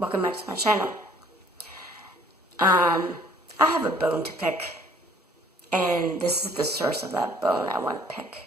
Welcome back to my channel. I have a bone to pick, and this is the source of that bone I want to pick.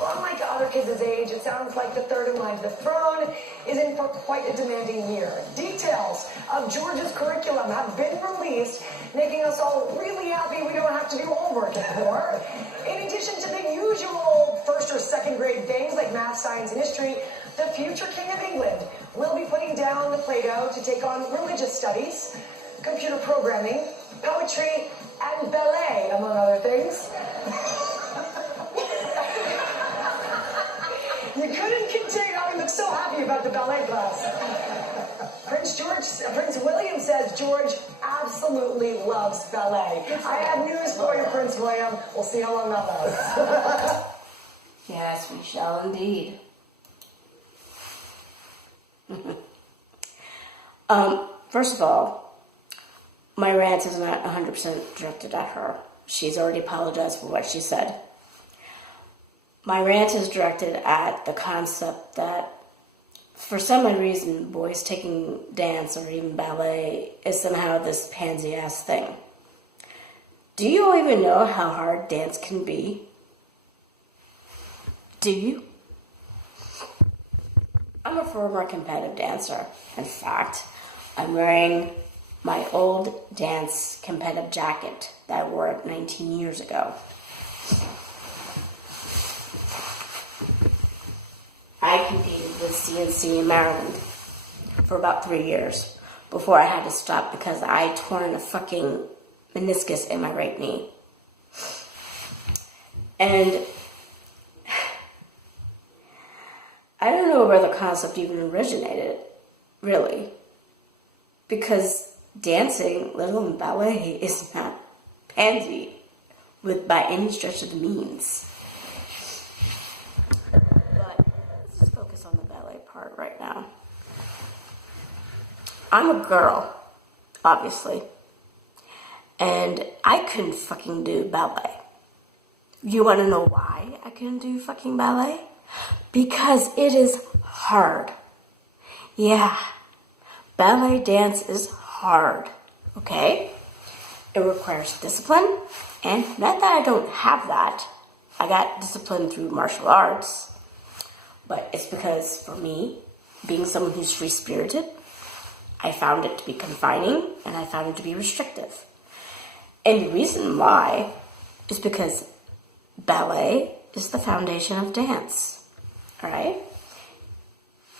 Well, unlike other kids his age, it sounds like the third in line to the throne is in for quite a demanding year. Details of George's curriculum have been released, making us all really happy we don't have to do homework anymore. In addition to the usual first or second grade things like math, science, and history, the future King of England will be putting down the Play-Doh to take on religious studies, computer programming, poetry, and ballet, among other things. You couldn't contain how he looked so happy about the ballet class. Prince William says George absolutely loves ballet. I have news for you, Prince William. We'll see how long that lasts. Yes, we shall indeed. First of all, my rant is not 100% directed at her. She's already apologized for what she said. My rant is directed at the concept that for some reason, boys taking dance or even ballet is somehow this pansy-ass thing. Do you all even know how hard dance can be? Do you? I'm a former competitive dancer. In fact, I'm wearing my old dance competitive jacket that I wore 19 years ago. I competed with CNC in Maryland for about 3 years before I had to stop because I torn a fucking meniscus in my right knee. And I don't know where the concept even originated, really. Because dancing, let alone ballet, is not pansy by any stretch of the means. But let's just focus on the ballet part right now. I'm a girl, obviously. And I couldn't fucking do ballet. You want to know why I couldn't do fucking ballet? Because it is hard. Yeah. Ballet dance is hard. Okay? It requires discipline. And not that I don't have that. I got discipline through martial arts. But it's because, for me, being someone who's free-spirited, I found it to be confining and I found it to be restrictive. And the reason why is because ballet is the foundation of dance. Alright?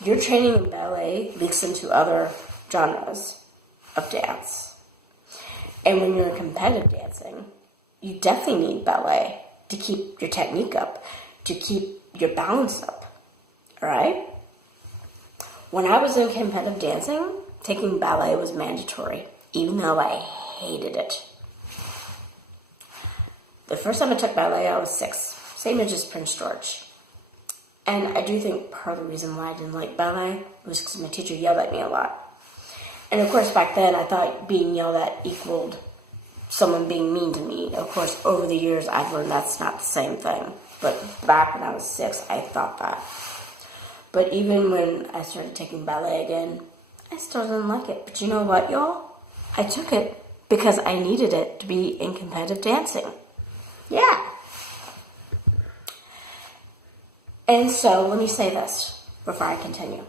Your training in ballet leaks into other genres of dance. And when you're competitive dancing, you definitely need ballet to keep your technique up, to keep your balance up. Alright? When I was in competitive dancing, taking ballet was mandatory, even though I hated it. The first time I took ballet, I was 6. Same age as Prince George. And I do think part of the reason why I didn't like ballet was because my teacher yelled at me a lot. And of course, back then, I thought being yelled at equaled someone being mean to me. Of course, over the years, I've learned that's not the same thing. But back when I was 6, I thought that. But even when I started taking ballet again, I still didn't like it. But you know what, y'all? I took it because I needed it to be in competitive dancing. Yeah. And so, let me say this before I continue.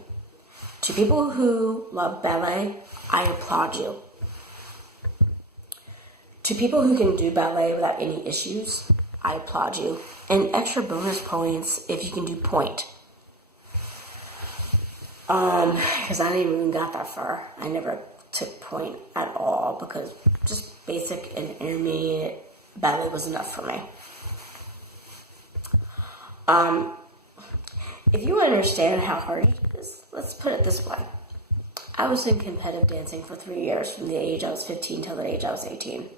To people who love ballet, I applaud you. To people who can do ballet without any issues, I applaud you. And extra bonus points if you can do point. Because I didn't even got that far. I never took point at all because just basic and intermediate ballet was enough for me. If you understand how hard it is, let's put it this way. I was in competitive dancing for 3 years, from the age I was 15 till the age I was 18.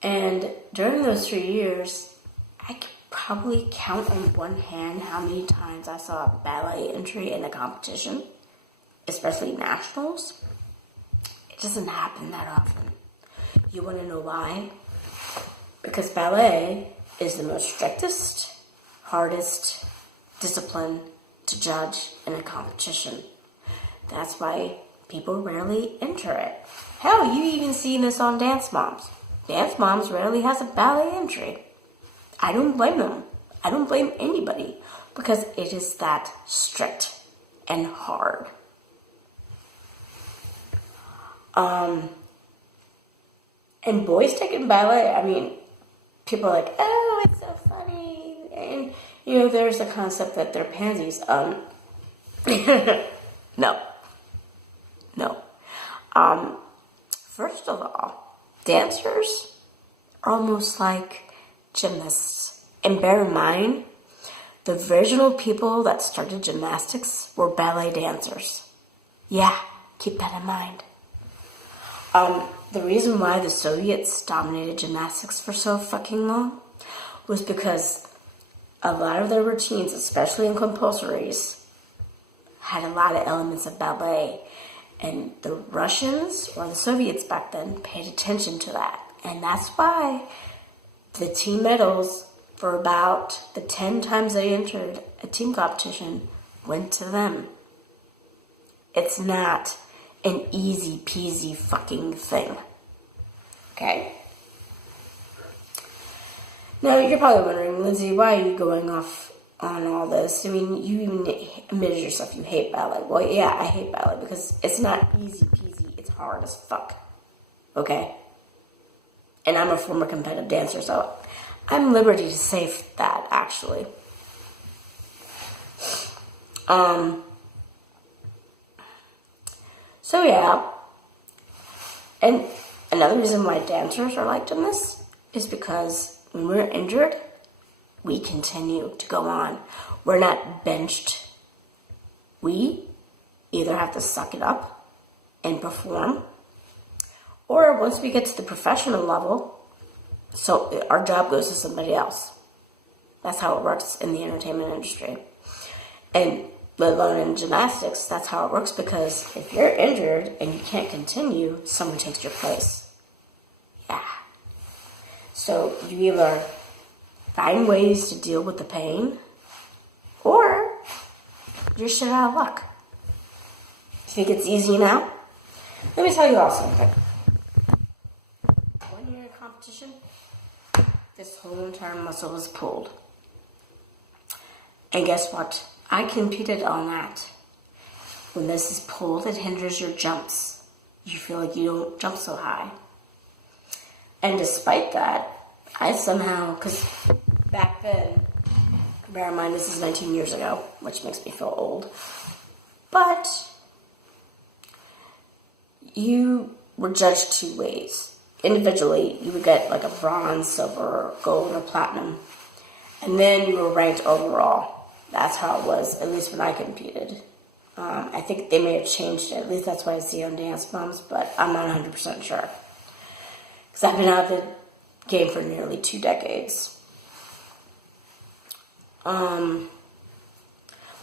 And during those 3 years, I could probably count on one hand how many times I saw a ballet entry in a competition, especially nationals. It doesn't happen that often. You want to know why? Because ballet is the most strictest, hardest discipline to judge in a competition. That's why people rarely enter it. Hell, you even see this on Dance Moms. Dance Moms rarely has a ballet entry. I don't blame them. I don't blame anybody because it is that strict and hard. And boys taking ballet, I mean, people are like, oh, it's so funny. And, you know, there's the concept that they're pansies. No. First of all, dancers are almost like gymnasts. And bear in mind, the original people that started gymnastics were ballet dancers. Yeah, keep that in mind. The reason why the Soviets dominated gymnastics for so fucking long was because a lot of their routines, especially in compulsories, had a lot of elements of ballet. And the Russians, or the Soviets back then, paid attention to that. And that's why the team medals for about the 10 times they entered a team competition went to them. It's not an easy peasy fucking thing. Okay? Now, you're probably wondering, Lindsay, why are you going off on all this? I mean, you even admitted yourself you hate ballet. Well, yeah, I hate ballet because it's not easy peasy. It's hard as fuck. Okay? And I'm a former competitive dancer, so I'm liberty to say that, actually. So, yeah. And another reason why dancers are like gymnasts is because when we're injured, we continue to go on. We're not benched. We either have to suck it up and perform, or once we get to the professional level, so our job goes to somebody else. That's how it works in the entertainment industry. And let alone in gymnastics, that's how it works, because if you're injured and you can't continue, someone takes your place. Yeah. So you either find ways to deal with the pain, or you're shit out of luck. You think it's easy now? Let me tell you all something. When you're in a competition, this whole entire muscle was pulled. And guess what? I competed on that. When this is pulled, it hinders your jumps. You feel like you don't jump so high. And despite that, I somehow, because back then, bear in mind this is 19 years ago, which makes me feel old, but you were judged two ways. Individually, you would get like a bronze, silver, gold, or platinum, and then you were ranked overall. That's how it was, at least when I competed. I think they may have changed it, at least that's what I see on Dance Moms, but I'm not 100% sure. Because I've been out of the game for nearly 2 decades. But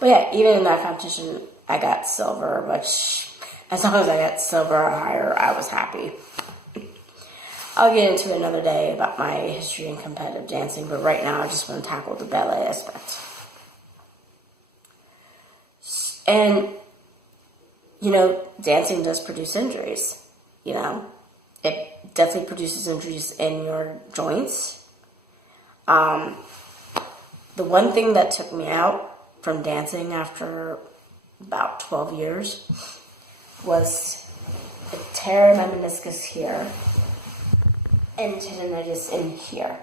yeah, even in that competition, I got silver, which, as long as I got silver or higher, I was happy. I'll get into another day about my history in competitive dancing, but right now I just want to tackle the ballet aspect. And, you know, dancing does produce injuries, you know. It definitely produces injuries in your joints. The one thing that took me out from dancing after about 12 years was a tear in my meniscus here and tendinitis in here.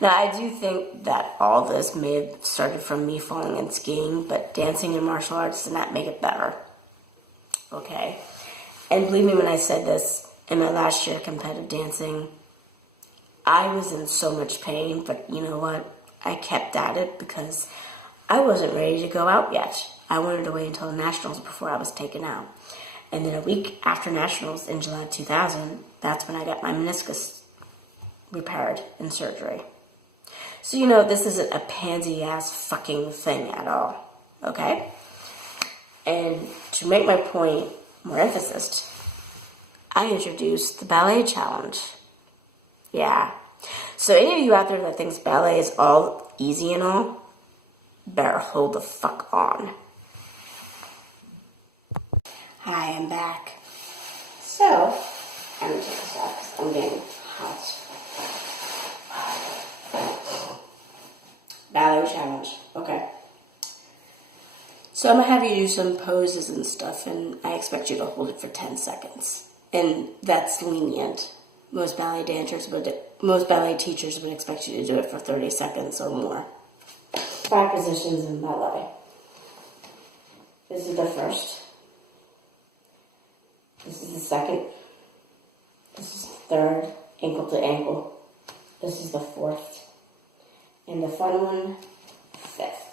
Now, I do think that all this may have started from me falling and skiing, but dancing and martial arts did not make it better. Okay? And believe me when I said this, in my last year of competitive dancing, I was in so much pain, but you know what? I kept at it because I wasn't ready to go out yet. I wanted to wait until the Nationals before I was taken out. And then a week after Nationals in July 2000, that's when I got my meniscus repaired in surgery. So, you know, this isn't a pansy-ass fucking thing at all, okay? And to make my point more emphasis, I introduced the Ballet Challenge. Yeah. So any of you out there that thinks ballet is all easy and all, better hold the fuck on. Hi, I'm back. So, I'm gonna take this off because I'm getting hot. Ballet challenge. Okay. So I'm gonna have you do some poses and stuff, and I expect you to hold it for 10 seconds. And that's lenient. Most ballet teachers would expect you to do it for 30 seconds or more. 5 positions in ballet. This is the first. This is the second. This is the third, ankle to ankle. This is the fourth. And the fun one, fifth.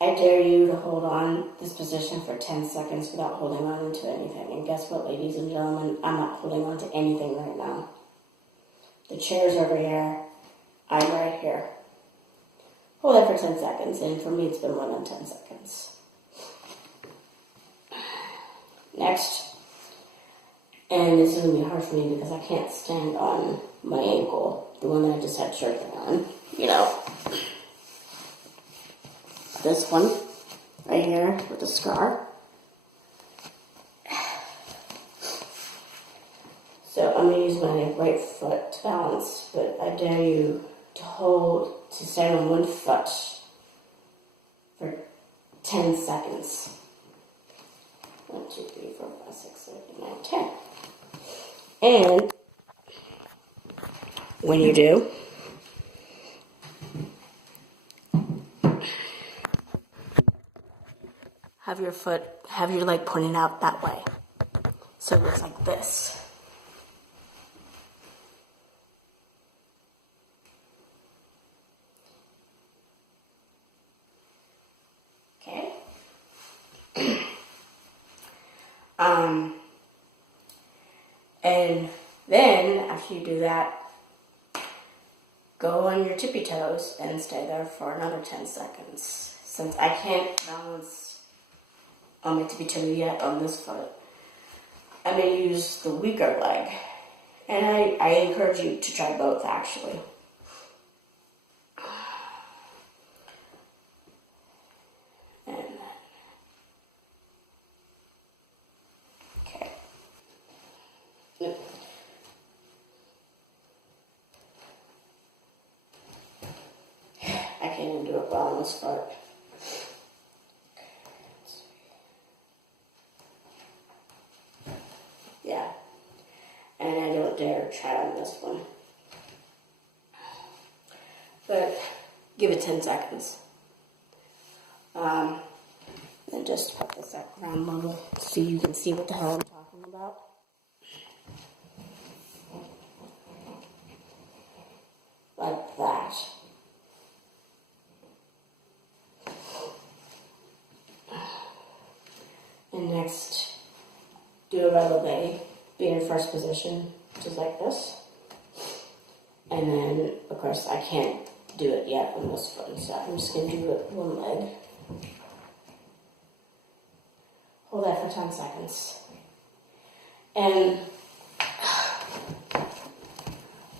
I dare you to hold on this position for 10 seconds without holding on to anything. And guess what, ladies and gentlemen? I'm not holding on to anything right now. The chair's over here. I'm right here. Hold it for 10 seconds, and for me it's been more than 10 seconds. Next. And this is going to be hard for me because I can't stand on my ankle, the one that I just had surgery on, you know. This one, right here, with the scar. So I'm going to use my right foot to balance, but I dare you to stand on one foot for 10 seconds. 1, 2, 3, 4, 5, 6, 7, 8, 9, 10. And when you do, have your leg pointing out that way. So it looks like this. Okay. And then after you do that, go on your tippy toes and stay there for another 10 seconds. Since I can't balance on my tippy toe yet on this foot, I'm going to use the weaker leg. And I encourage you to try both, actually. And then, okay. Yep. I can't even do it well on this part. Yeah. And I don't dare try on this one. But give it 10 seconds. And just put this at ground level so you can see what the hell I'm talking about. Like that. And next, do a ballet, be in first position, just like this. And then, of course, I can't do it yet on this foot, so I'm just going to do it one leg. Hold that for 10 seconds. And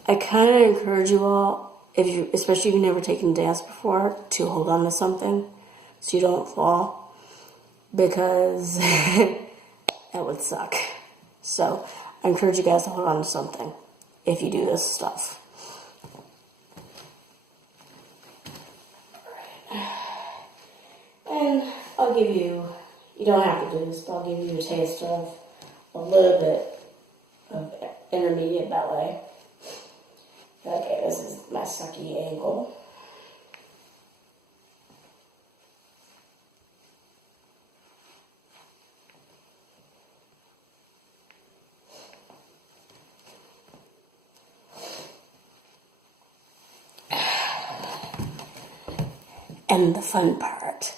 I kind of encourage you all, especially if you've never taken dance before, to hold on to something so you don't fall, because that would suck. So I encourage you guys to hold on to something if you do this stuff. And I'll give you, you don't have to do this, but I'll give you a taste of a little bit of intermediate ballet. Okay, this is my sucky ankle. And the fun part,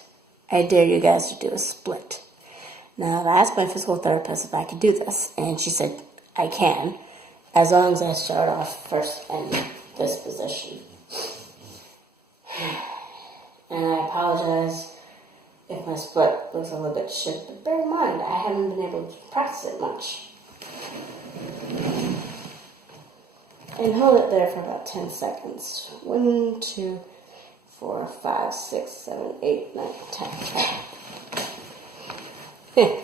I dare you guys to do a split. Now, I asked my physical therapist if I could do this, and she said I can, as long as I start off first in this position. And I apologize if my split looks a little bit shit, but bear in mind, I haven't been able to practice it much. And hold it there for about 10 seconds. 1, 2, 4, 5, 6, 7, 8, 9, 10.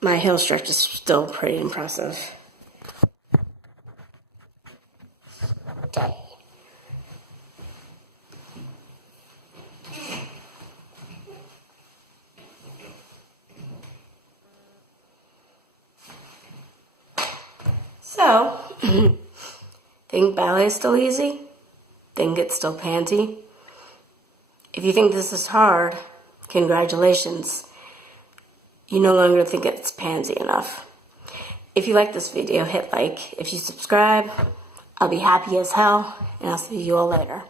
My heel stretch is still pretty impressive. Okay. So, think ballet is still easy? Think it's still pansy? If you think this is hard, congratulations. You no longer think it's pansy enough. If you like this video, hit like. If you subscribe, I'll be happy as hell, and I'll see you all later.